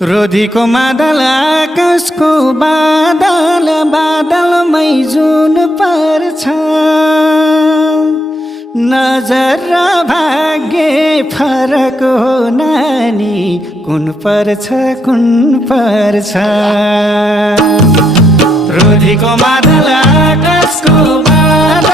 रोधीको मादल आकाशको बादल बादलमै जुन पर्छ नजर र भाग्य फरक हो नानी कुन पर्छ रोधीको मादल आकाशको बादल